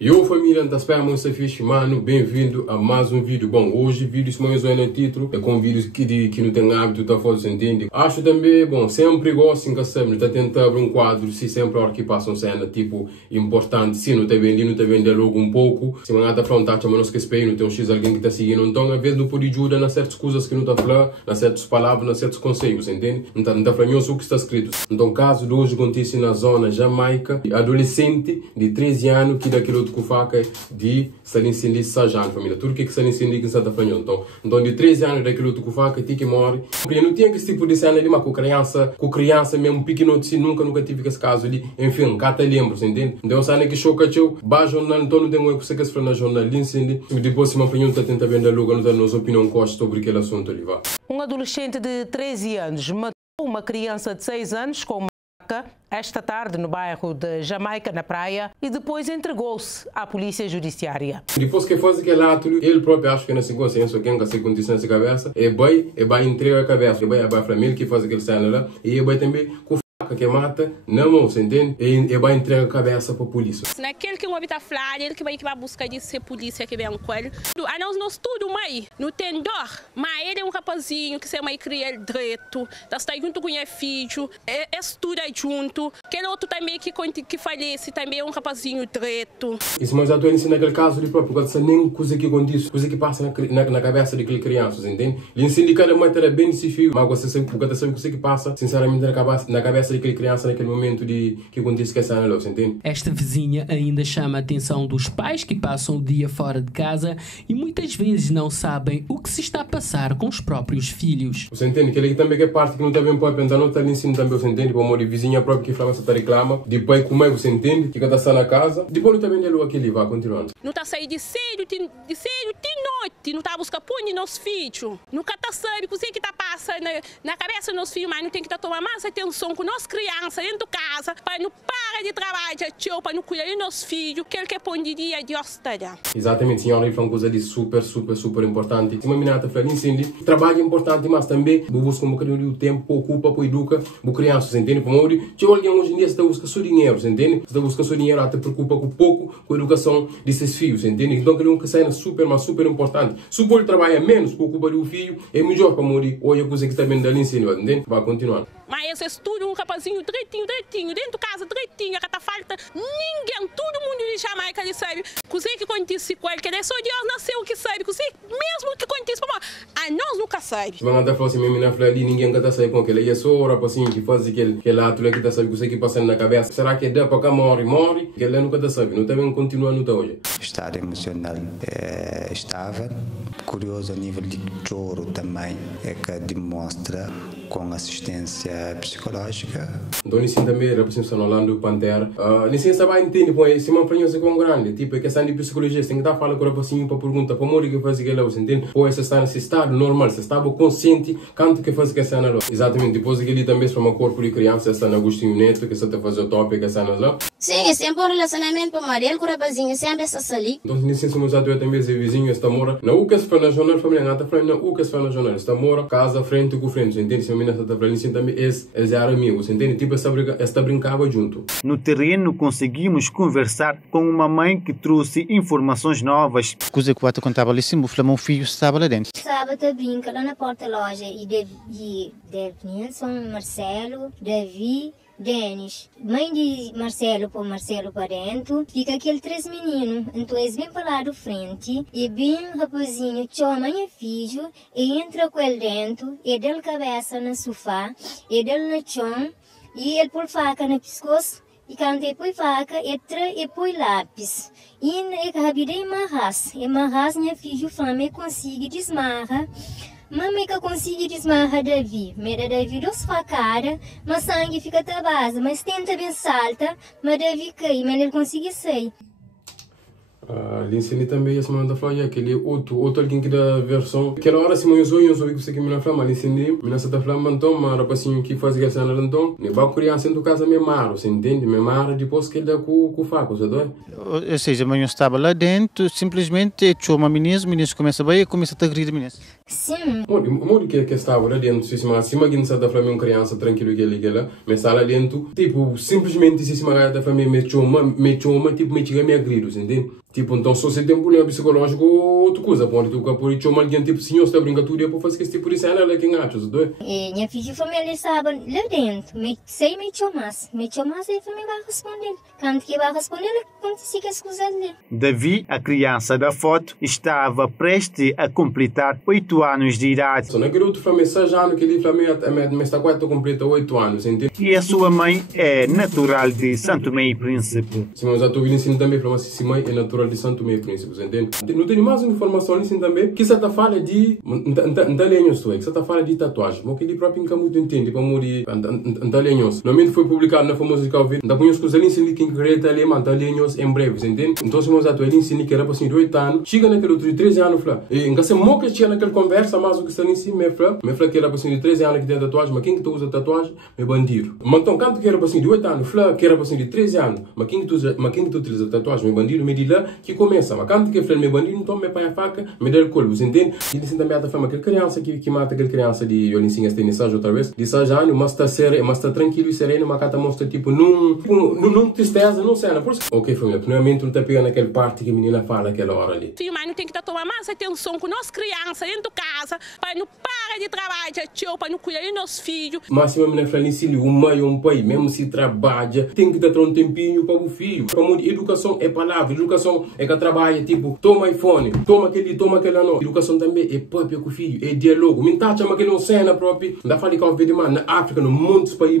Eu, família, tá esperando muito fixe, mano. Bem-vindo a mais um vídeo. Bom, hoje o vídeo, se mais ou no título, é com vídeos que não tem hábito, tá foda, entende? Acho também, bom, sempre gosto, assim, sempre, tá tentando abrir um quadro, se sempre a hora que passa uma cena, tipo, importante, se não te vende, não te vende logo um pouco. Se não tá afrontar, chama nos que espelho, não tem um X alguém que tá seguindo, então, às vezes, não pode ajudar nas certas coisas que não tá falando, nas certas palavras, nas certos conselhos, entende? Não tá falando o que está escrito. Então, caso de hoje acontece na zona Jamaica, adolescente de 13 anos, que daquele outro que faca de Salincendi Sajano, família. Tudo que Salincendi que está falando. Então, de 13 anos daquele outro que faca, tem que morre. Porque não tinha esse tipo de cena ali, mas com criança mesmo, pequeno, assim, nunca tive esse caso ali. Enfim, cá te lembro, entende? Então, sabe que choca, tio, baixa jornal, então não tem uma coisa que se fala na jornal, entende? Depois, se uma opinião está tentando vender logo, não dá nossa opinião costa sobre aquele assunto ali, vá. Um adolescente de 13 anos matou uma criança de 6 anos com uma faca esta tarde no bairro de Jamaica, na praia, e depois entregou-se à polícia judiciária. Depois que faz aquele ato, ele próprio acha que não se consciência, quem se condição nessa cabeça, vai entregar a cabeça, vai a família que faz aquele cena lá, e vai também com faca que mata, na mão, você entende? E vai entregar a cabeça para a polícia. Naquele que o homem está falando, ele que vai buscar de ser polícia que vem com ele. A nós tudo, mãe, não tem dor, mas ele é um rapazinho que você vai criar ele direito, está junto com o filho, estuda junto. Aquele outro também que falece também é um rapazinho direito. Isso, mas já estou ensinando naquele caso de próprio, porque nem coisa que acontece, coisa que passa na cabeça daquele criança, entende? Ele ensina cada matéria bem desse fio, mas você sabe coisa que passa, sinceramente, na cabeça daquele criança naquele momento que acontece que essa não, entende? Esta vizinha ainda chama a atenção dos pais que passam o dia fora de casa e muitas vezes não sabem o que se está a passar com os próprios filhos. Você entende? Que ele também é parte que não está bem para pensar, não está ali ensino também, você entende? Para a vizinha própria que fala, você está reclama, depois como é você entende? Que está na casa, depois não está vendo ele aquele, vai continuando. Não está saindo de cedo, de noite, não está buscando pôr nos filhos, nunca está sabe o que está passando na cabeça dos nossos filhos, mas não tem que estar tomando mais atenção com nós crianças dentro de casa, para não parar de trabalhar, para não cuidar dos nossos filhos, que ele quer pôr de dia de hostilidade. Exatamente, senhora, ele falou uma coisa de super importante. Se uma menina está falando assim, trabalho é importante, mas também busca um bocadinho de tempo, ocupa, para educar as crianças, entende? Para morrer, alguém hoje em dia está buscando seu dinheiro, entende? Está buscando seu dinheiro, até preocupa com pouco com a educação desses filhos, entende? Então, aquele que sai super importante. Se o trabalha menos para ocupar o filho, é melhor para morrer. Olha a coisa que está vendo ali em cima, entende? Vai continuar. Mas esse estudo, um rapazinho direitinho, dentro de casa direitinho, que tá falta ninguém, todo mundo de Jamaica ele sabe. Coisa que acontece com ele, que é só Deus nasceu que sabe, coisa mesmo que acontece para nós nunca sabe. Vamos até falar assim, minha menina falou ali, ninguém que tá sabe com aquele, é só o rapazinho que faz aquele ato que tá sabe, coisa que passa na cabeça. Será que dá para cá morre, que ele nunca tá sabe, não também continua no hoje. Estado emocional estável, curioso a nível de choro também, é que demonstra com assistência psicológica. Então, nisso também, representação Orlando Pantera. Nisso você vai entender, pois, se uma fanhosa com grande, tipo, é questão de psicologia, você tem que estar falando com o rapazinho para perguntar, para morrer que faz aquilo, você entende? Pois, você está nesse estado normal, você estava consciente, quanto que faz que essa não. Exatamente, depois aquele também se uma corpo de criança, essa na Agostinho Neto, que você está fazendo top, que essa não lá. Sim, é sempre um relacionamento para Maria, com o rapazinho, sempre essa ali. Então, nisso somos também, esse vizinho, esta mora, na UCA se faz na jornal, família, não está falando, na UCA se faz na jornal, esta mora, casa, frente com frente, você entende? Se a menina está falando, assim também, eles eram amigos, você entende? Tipo, esta brincava junto. No terreno, conseguimos conversar com uma mãe que trouxe informações novas. Coisa que o ato contava ali, sim, o filho estava lá dentro. Sábado brinca lá na porta da loja e Nilson, Marcelo, Davi, Denis. Mãe de Marcelo para dentro, fica aquele 3 meninos. Então eles vêm para lá do frente e bem rapazinho, chama minha filho e entra com ele dentro e dá cabeça no sofá e dá no chão e ele põe faca no pescoço. E quando ele põe faca, ele põe lápis. E ele acabou de amarrar minha filha, fama, consegue desmarrar. Mamãe que consegue desmarrar Davi, mas Davi dos facada, mas sangue fica até base, mas tenta bem salta, mas Davi cai, mas ele consegue sair. Ensino também a semana da flor, aquele outro alguém que dá versão. Aquela hora se eu sou que você que me na flama, ensino, me na seta flama então, mas rapazinho que faz essa cena então, ne ba criança dentro casa me maro, você entende? Me maro depois que ele dá com faco, você dói? Ou seja, amanhã estava lá dentro, simplesmente echou uma menina, o menino começa a bater e começa a agredir a menina. Sim. Mori que estava lá dentro, se imagina se da família uma criança tranquilo que ele lá, mas está lá dentro, tipo, simplesmente se da família me chama, tipo, me chega me agrido, entende? Tipo, então, se você tem um problema psicológico, outra coisa, pode tu por chama alguém, tipo, senhor, está brincando tudo, eu vou fazer esse tipo de cena, lá que achas, dois? E minha filha família estava lá dentro, me chamasse, e a família vai responder. Quando que vai responder, acontece que as coisas ali. Davi, a criança da foto, estava prestes a completar 8 anos de idade. Só naquele outro família, já ano que ele família, mas está quase completa 8 anos, entende? E a sua mãe é natural de Santo Tomé e Príncipe. Se eu já estou ouvindo também, falando assim, mãe é natural de Santo Tomé e Príncipe, entende? Não tenho mais informação assim também, que você está falando de, não lenhos, que você está falando de tatuagem, porque ele próprio nunca muito entende, para morrer, não lenhos. Normalmente foi publicado na famosa Calvin, não conheço que os alinhos que increta ali, mas não lenhos em breve, entende? Então se nós atuamos que era para assim 8 anos, chega naquele outro de 13 anos, fala, e nunca se moca chega naquela conversa, mas o que está ali em cima, me fala que era para assim de 13 anos que tem tatuagem, mas quem que tu usa tatuagem é bandido. Mas então, quando que era para assim de 8 anos, fala que era para assim de 13 anos, mas quem que tu utiliza tatuagem, é bandido, me diz lá que começa, mas quando que fala, me bandido, então me põe a faca, me dá o colo, você entende? E disse também a fama, aquela criança que mata aquela criança de, eu lhe ensino esta mensagem outra vez, de Sajano, mas está tranquilo e sereno, mas cá mostra tipo, não tristeza, não cena, por isso. Ok, família, primeiramente não está pegando naquela parte que a menina fala aquela hora ali. Sim, mas não tem que tomar mais atenção com nós crianças dentro de casa, para não parar de trabalhar, para não cuidar dos nossos filhos. Mas se a menina fala assim, o mãe ou um pai, mesmo se trabalha, tem que dar um tempinho para o filho. Para educação é palavra, educação é que trabalha, tipo, toma iPhone, toma aquele não. Educação também é própria com o filho, é diálogo. Minta chama aquele não cena própria. Da fala que eu vejo na África, no muitos países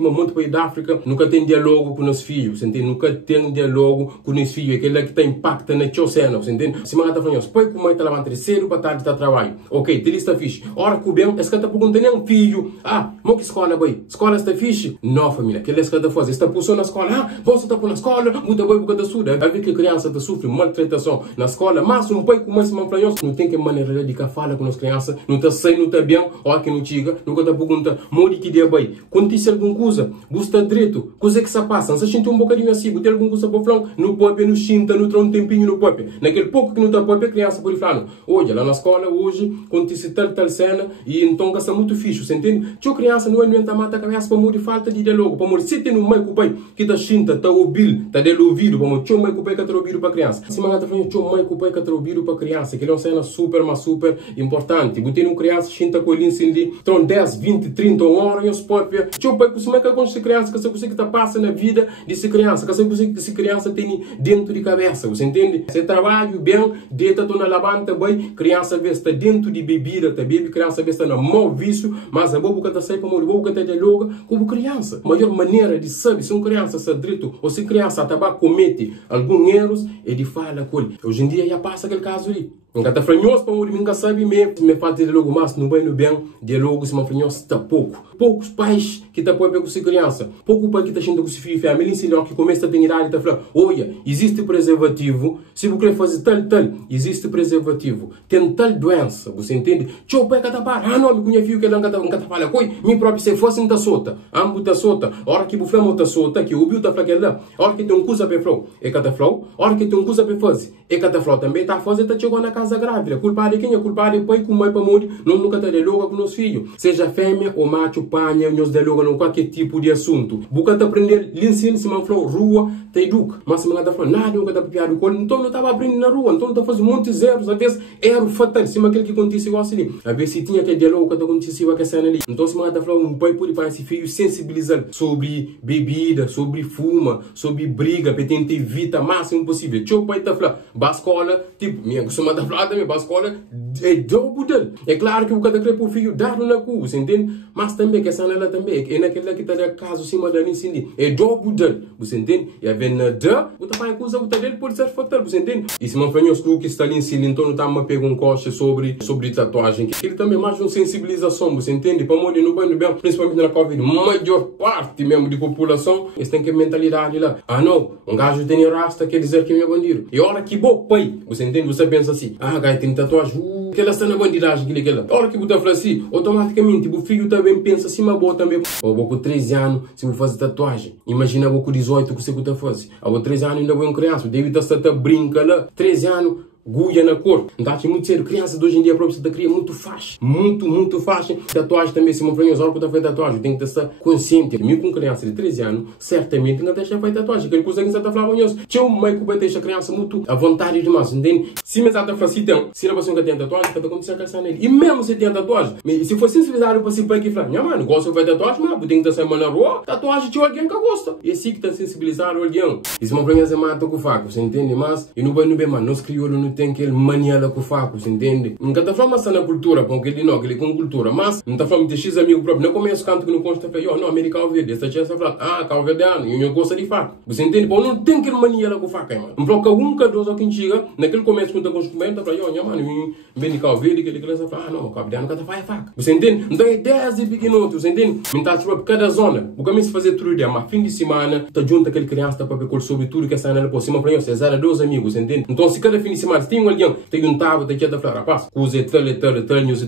da África, nunca tem diálogo com os filhos, entende? Nunca tem diálogo com os filhos, aquele que está impacta na tua cena, entende? Se manda falando, pai com mãe está levantando cedo para tarde está trabalho. Ok, te lista fixe. Ora que o bem, esse cara está perguntando nem um filho. Ah, mas que escola, boy? Escola está fixe? Não, família, aquele que está fazendo, está pulsando na escola. Ah, você está por na escola, muita boa porque está surda. Vai ver que a criança está sofrendo maltratação na escola, mas um pai com mãe se manflanhou, não tem que maneira de que fala com as crianças, não está saindo, não está bem, olha que não chega, nunca está perguntando, mori que dia boy? Quando disse alguma coisa, gosta direito, coisa que se passa, se sente um bocadinho assim, tem alguma coisa para falar, no pop, no chinta, no tron um tempinho no pop. Naquele pouco que não está pop, a criança pode falar, olha, lá na escola hoje, quando disse tal cena, e então gasta muito fixe, você entende? Tua criança não entra mata a cabeça para morrer falta de diálogo, para morrer se tem um mãe com o pai, que está chinta, está ouvindo, está dele ouvido, para morrer, tua mãe com o pai que está ouvido para a criança. Se mãe está falando, tua mãe com o pai que está ouvido para a criança, que é uma cena super, mas super importante. Botei uma criança, chinta com ele, assim, tron 10, 20, 30 horas, e os pop, tua pai com o que essa criança, que você consegue estar passa na vida dessa criança, que você consegue que essa criança tem dentro de cabeça, você entende? Se trabalho bem, deita na lavanda, bem, criança vê está dentro de bebida, tá bebe, criança vê está na mau vício, mas a boca está sai para morrer, a boca está dialoga como criança. A maior maneira de saber se uma criança está direito ou se criança está comete alguns erros é de falar com ele. Hoje em dia já passa aquele caso ali. Nunca está franhoso para morrer, nunca sabe me falta diálogo mais, não vai no bem, diálogo se uma franhoso está pouco. Poucos pais que estão com essa criança, pouco pai que está achando com seu filho, família ensinou que começa a ter idade e está falando, olha, existe preservativo, se você quer fazer tal, existe preservativo, tem tal doença, você entende? Teu pai que está para, ah não, me conhece filho que não está falando, coi, me próprio se fosse não está solta, amo está solta, hora que o flamo está solta, que o bio está falando lá, hora que tem um coisa para falar, é que está falando, hora que tem um coisa para fazer, é que está falando também, está fazendo, está chegando na casa grávida, culpado de quem é culpado é pai com mãe para morrer, não nunca está de logo com os filhos, seja fêmea ou macho, panha, nós de logo não qualquer tipo de assunto. Buca está aprender, lhe ensina, se man falou, rua, te educa, mas se man está falando, nada, nunca está piado com ele, então não estava aprendendo na rua, então não está fazendo muitos zeros, às vezes era o fatal, se man aquele que aconteceu assim, às vezes se tinha aquele diálogo que aconteceu aquela cena ali, então se man está falando, um pai pode para esse filho sensibilizar sobre bebida, sobre fuma, sobre briga, para tentar evitar o máximo possível. Teu pai está falando, para a escola, tipo, minha costuma está falando também, para a escola, é dobro dele. É claro que o cara quer para o filho dar na cu, você entende? Mas também que essa ela também, é naquela que está de caso cima da ensino, é dobro dele, você entende? E a ver na da, o tamanho que usa o dele pode ser fatal, você entende? E se não foi os que está ali em cima, então não está a pegar um coche sobre tatuagem, que ele também é mais uma sensibilização, você entende? Para morrer no banho bem, principalmente na Covid, maior parte mesmo de população, eles têm que mentalidade lá. Ah não, um gajo tem rasta, quer dizer que é bandido. E a hora que bom pai, você entende? Você pensa assim, ah, gajo tem tatuagem, aquela está na bandidagem, aquela. A hora que você fala assim, automaticamente o filho também pensa assim, mas boa também. Eu vou com 13 anos, se eu fazer tatuagem. Imagina eu com 18 que você está fazendo. Eu vou 13 anos ainda vou uma criança, deve estar brinca lá. 13 anos, agulha na cor. Então acho muito sério, criança de hoje em dia próprio da cria muito fácil, muito fácil. Tatuagem também, se uma franhosa, hora que eu fazer tatuagem, tem que estar consciente. Mesmo com criança de 13 anos, certamente não deixa fazer tatuagem. Aquele coisa que você está falando, se eu meio que vai deixar a criança muito à vontade demais, entende? Se me está fazendo, se a pessoa que tem tatuagem, pode acontecer a criança nele. E mesmo se tem tatuagem, se for sensibilizado para si, para que falar, minha mano, gosta de fazer tatuagem, mas tem que estar saindo na rua, tatuagem de alguém que gosta. E assim que está sensibilizado alguém. E se uma franhosa mata com faco, você entende? Mas, e não vai no bem, mano, nós crioulos não tem aquele mania com faco, você entende? Nunca está falando assim na cultura, porque ele não, ele com cultura, mas não está falando de X amigo próprio, não começa canto que não consta, não, americano verde, essa tia fala, Cabo Verdeano, e eu gosto de faca. Você entende? Bom, não tem aquele mania com faca, mano. Não bloca um, dois ou quem chega, naquele começo quando está com os comentários, fala, mano, vem de Cabo Verde, que ele fala, não, Cabo Verdeano nunca faz faca. Você entende? Então é 10 de pequenote, você entende? Então, tipo, cada zona, o caminho se fazer tudo dia, mas fim de semana, tá junto aquele criança, tá para ver sobre tudo que está na por cima, para você, 2 amigos, você entende? Então, se cada fim de semana, se tem um alguém, tem um tábua, tem que dar falar, rapaz, usa tal,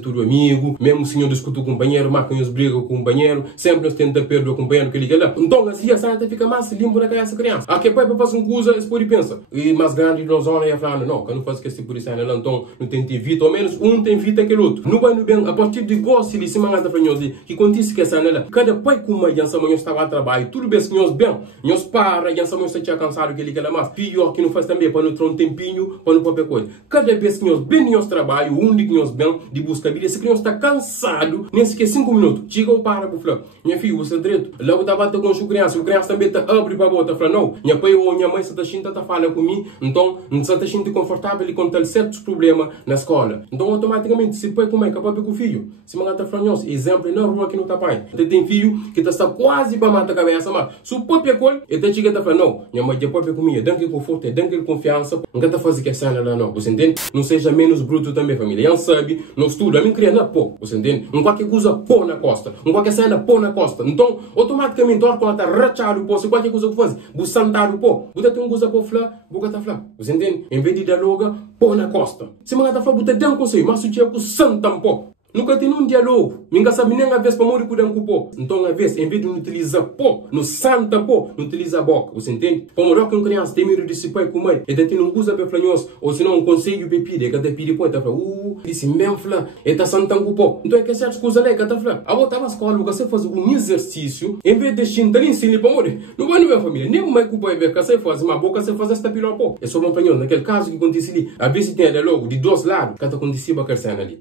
tudo amigo, mesmo se não discute com o companheiro, marca os briga com o companheiro, sempre nós tenta perder o companheiro que liga lá. Então, assim, a santa fica mais limpo na casa criança. Aqui, pai, para fazer um coisa, eles podem pensar. E mais grande, nós vamos lá falar, não, que eu não faço esse tipo de cena, então, não tem vida, ao menos um tem vida aquele outro. Não vai no bem, a partir de gosto, se manhã da franhosa, que acontece que essa nela, cada pai com uma jança, nós estava a trabalho, tudo bem, se nós bem, nós para, jança, nós está cansado que liga lá, mas pior que não faz também, para não ter um tempinho, para não qualquer coisa. Cada vez que nós bem, nós trabalho, o único que nós bem, de busca vida, se que nós está cansado, nem sequer 5 minutos, chega ou para, para falar, minha filha, você é direito, logo está batendo com o criança também está abre para a boca, fala, não, minha pai ou minha mãe está sentindo, está falando comigo, então, não está sentindo confortável com tal certos problemas na escola. Então, automaticamente, se pai como é capaz com o filho, se mangar está falando, exemplo, na rua que não está pai, tem filho que está quase para matar a cabeça, mas se o pai pecou, ele chega a falar, não, minha mãe já pode comigo, dá aquele conforto, dá aquele confiança, não está fazendo que cena lá, não, você entende? Não seja menos bruto também, família, não sabe, não estuda, a mim cria na pô, você entende? Não qualquer coisa pô na costa, não qualquer cena pô na costa, então, automaticamente, a hora que ela está rachado, pô, se qualquer coisa que faz, você sentado, pô, você tem um coisa para falar, você está falando, você entende? Em vez de dialogar, pô na costa, se mangar está falando, você tem um conselho, mas o dia que senta, pô. Nunca tem um diálogo. Ninguém sabe nem a vez para morrer cuidando com o pó. Então, a vez, em vez de não utilizar pó, no santa pó, não utiliza a boca. Você entende? Para morrer com criança, tem medo de se pai com mãe. Ele tem um usa para flanhos, ou se não, um conselho para pedir. Ele tem pedir pó, ele está falando, disse mesmo, flá, ele está sentando com o pó. Então, é que certas coisas ali, ele está falando. A outra escola, você faz um exercício, em vez de xintar, ensina para morrer. Não vai, não é família. Nem o mãe que o pai vê que você faz, uma boca, você faz esta pila pó. É só uma flanhos. Naquele caso que acontece ali, a vez se tem diálogo de 2 lados, que está acontecendo a cena ali.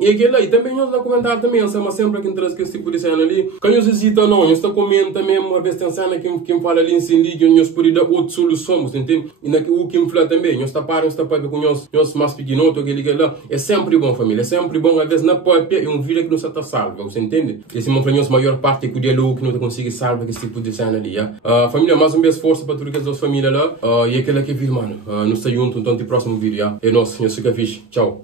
E aquele aí, também nós vamos comentar também, mas sempre que traz esse tipo de cena ali, quando nós visita não, nós está comenta mesmo, uma vez tem cena que fala ali em Sindigo, nós podemos dar outra solução, entende? E o que fala também, nós está para com nós mais pequenoto, aquele lá, é sempre bom família, é sempre bom, às vezes na própria, é um vídeo que não está salva, você entende? Esse é uma maior parte que o diálogo que não consegue salvar esse tipo de cena ali, família, mais uma vez força para todas as famílias lá, e aquela que viu, mano, nós está junto, então, no próximo vídeo, é nosso, nós fica fixe, tchau.